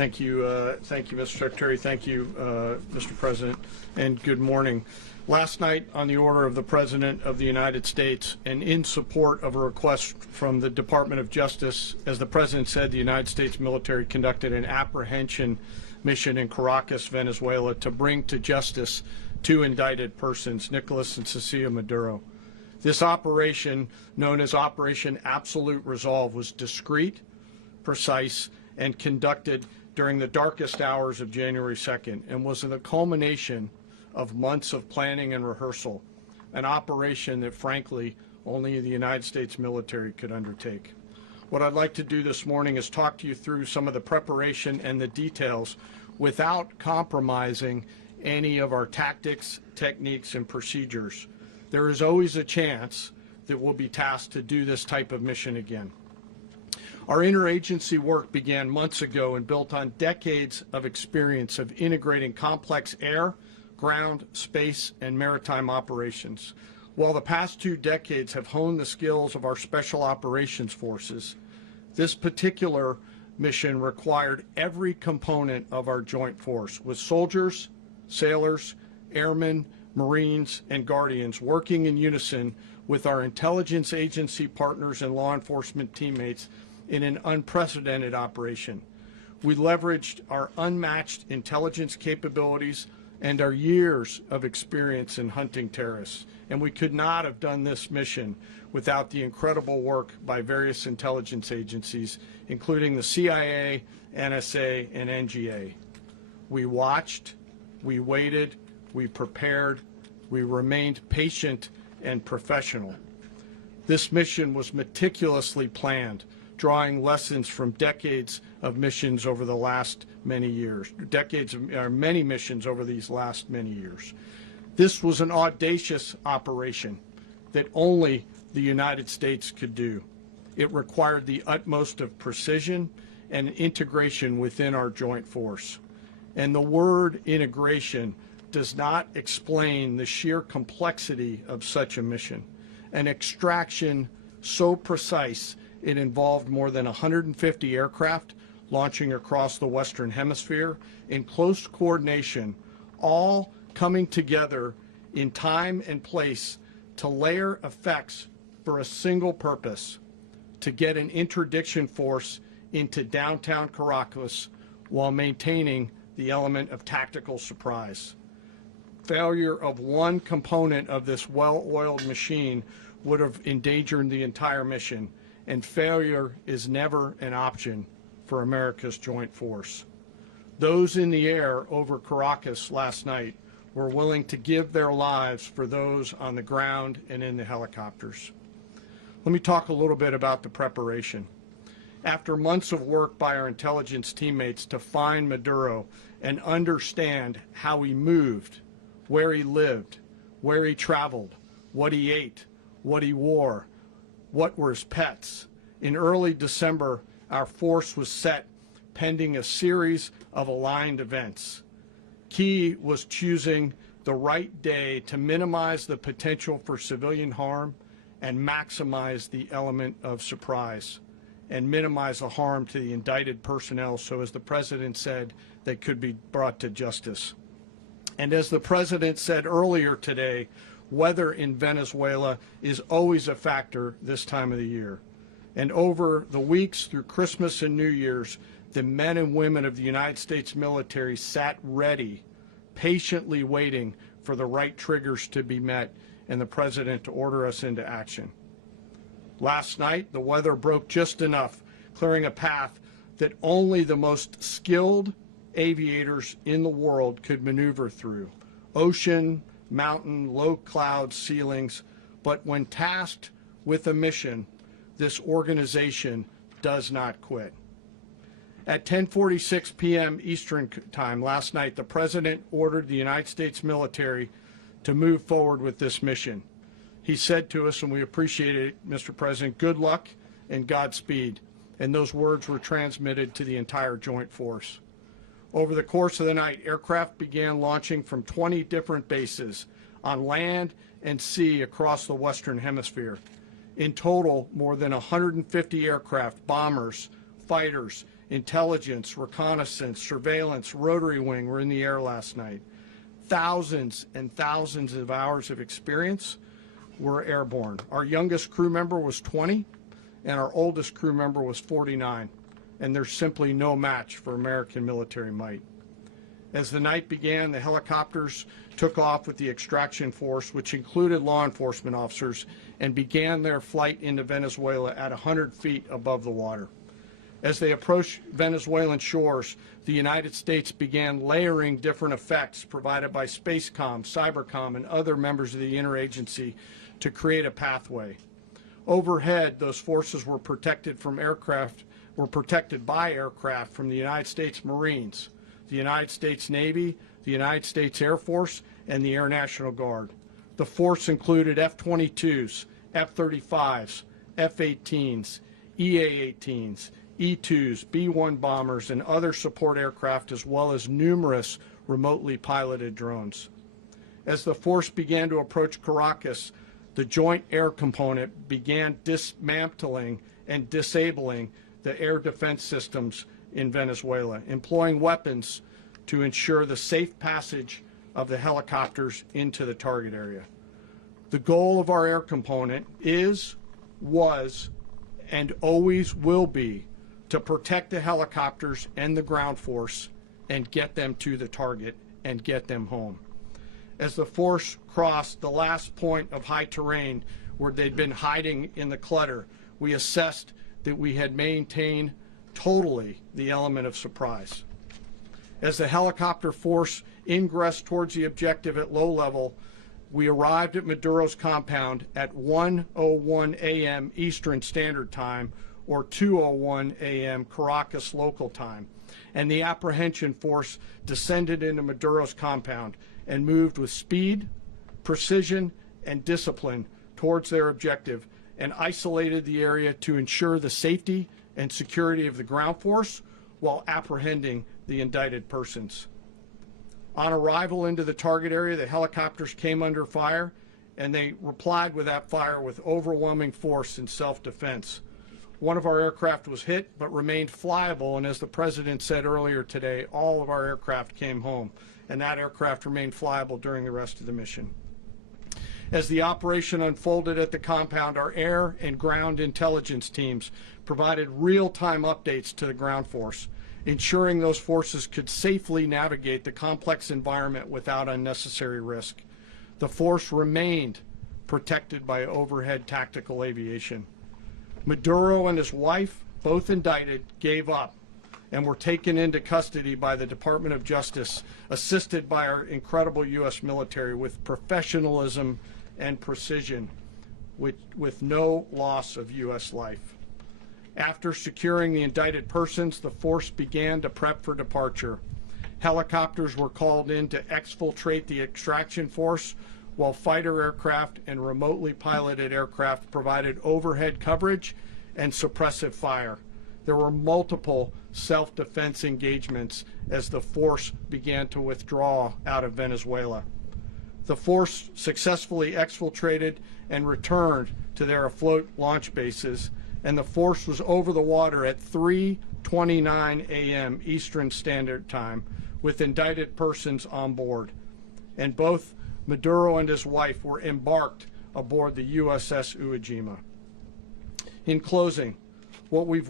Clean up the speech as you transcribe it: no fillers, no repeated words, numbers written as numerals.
Thank you, Mr. Secretary. Thank you, Mr. President, and good morning. Last night, on the order of the President of the United States and in support of a request from the Department of Justice, as the President said, the United States military conducted an apprehension mission in Caracas, Venezuela, to bring to justice two indicted persons, Nicolas and Cecilia Maduro. This operation, known as Operation Absolute Resolve, was discreet, precise, and conducted during the darkest hours of January 2nd and was the culmination of months of planning and rehearsal, an operation that, frankly, only the United States military could undertake. What I'd like to do this morning is talk to you through some of the preparation and the details without compromising any of our tactics, techniques, and procedures. There is always a chance that we'll be tasked to do this type of mission again. Our interagency work began months ago and built on decades of experience of integrating complex air, ground, space, and maritime operations. While the past 2 decades have honed the skills of our special operations forces, this particular mission required every component of our joint force, with soldiers, sailors, airmen, Marines, and Guardians working in unison with our intelligence agency partners and law enforcement teammates in an unprecedented operation. We leveraged our unmatched intelligence capabilities and our years of experience in hunting terrorists, and we could not have done this mission without the incredible work by various intelligence agencies, including the CIA, NSA, and NGA. We watched, we waited, we prepared, we remained patient and professional. This mission was meticulously planned, drawing lessons from decades of missions over the last many years, many missions over these last many years. This was an audacious operation that only the United States could do. It required the utmost of precision and integration within our joint force. And the word integration does not explain the sheer complexity of such a mission. An extraction so precise it involved more than 150 aircraft launching across the Western Hemisphere in close coordination, all coming together in time and place to layer effects for a single purpose: to get an interdiction force into downtown Caracas while maintaining the element of tactical surprise. Failure of one component of this well-oiled machine would have endangered the entire mission, and failure is never an option for America's joint force. Those in the air over Caracas last night were willing to give their lives for those on the ground and in the helicopters. Let me talk a little bit about the preparation. After months of work by our intelligence teammates to find Maduro and understand how he moved, where he lived, where he traveled, what he ate, what he wore, what were his pets, in early December, our force was set pending a series of aligned events. Key was choosing the right day to minimize the potential for civilian harm and maximize the element of surprise, and minimize the harm to the indicted personnel, so as the President said, they could be brought to justice. And as the President said earlier today, weather in Venezuela is always a factor this time of the year. And over the weeks through Christmas and New Year's, the men and women of the United States military sat ready, patiently waiting for the right triggers to be met and the President to order us into action. Last night, the weather broke just enough, clearing a path that only the most skilled aviators in the world could maneuver through. Ocean, mountain, low cloud ceilings, but when tasked with a mission, this organization does not quit. At 10:46 p.m. Eastern Time last night, the President ordered the United States military to move forward with this mission. He said to us, and we appreciate it, Mr. President, good luck and Godspeed. And those words were transmitted to the entire joint force. Over the course of the night, aircraft began launching from 20 different bases on land and sea across the Western Hemisphere. In total, more than 150 aircraft, bombers, fighters, intelligence, reconnaissance, surveillance, rotary wing were in the air last night. Thousands and thousands of hours of experience were airborne. Our youngest crew member was 20, and our oldest crew member was 49, and there's simply no match for American military might. As the night began, the helicopters took off with the extraction force, which included law enforcement officers, and began their flight into Venezuela at 100 feet above the water. As they approached Venezuelan shores, the United States began layering different effects provided by Spacecom, Cybercom, and other members of the interagency to create a pathway. Overhead, those forces were protected by aircraft from the United States Marines, the United States Navy, the United States Air Force, and the Air National Guard. The force included F-22s, F-35s, F-18s, EA-18s, E-2s, B-1 bombers, and other support aircraft, as well as numerous remotely piloted drones. As the force began to approach Caracas, the Joint Air Component began dismantling and disabling the air defense systems in Venezuela, employing weapons to ensure the safe passage of the helicopters into the target area. The goal of our air component is, was, and always will be to protect the helicopters and the ground force and get them to the target and get them home. As the force crossed the last point of high terrain where they'd been hiding in the clutter, we assessed that we had maintained totally the element of surprise. As the helicopter force ingressed towards the objective at low level, we arrived at Maduro's compound at 1:01 a.m. Eastern Standard Time, or 2:01 a.m. Caracas local time, and the apprehension force descended into Maduro's compound and moved with speed, precision, and discipline towards their objective, and isolated the area to ensure the safety and security of the ground force while apprehending the indicted persons. On arrival into the target area, the helicopters came under fire, and they replied with that fire with overwhelming force in self-defense. One of our aircraft was hit but remained flyable, and as the President said earlier today, all of our aircraft came home, and that aircraft remained flyable during the rest of the mission. As the operation unfolded at the compound, our air and ground intelligence teams provided real-time updates to the ground force, ensuring those forces could safely navigate the complex environment without unnecessary risk. The force remained protected by overhead tactical aviation. Maduro and his wife, both indicted, gave up and were taken into custody by the Department of Justice, assisted by our incredible U.S. military with professionalism and precision, with no loss of U.S. life. After securing the indicted persons, the force began to prep for departure. Helicopters were called in to exfiltrate the extraction force, while fighter aircraft and remotely piloted aircraft provided overhead coverage and suppressive fire. There were multiple self-defense engagements as the force began to withdraw out of Venezuela. The force successfully exfiltrated and returned to their afloat launch bases, and the force was over the water at 3:29 a.m. Eastern Standard Time with indicted persons on board. And both Maduro and his wife were embarked aboard the USS Uwajima. In closing, what we've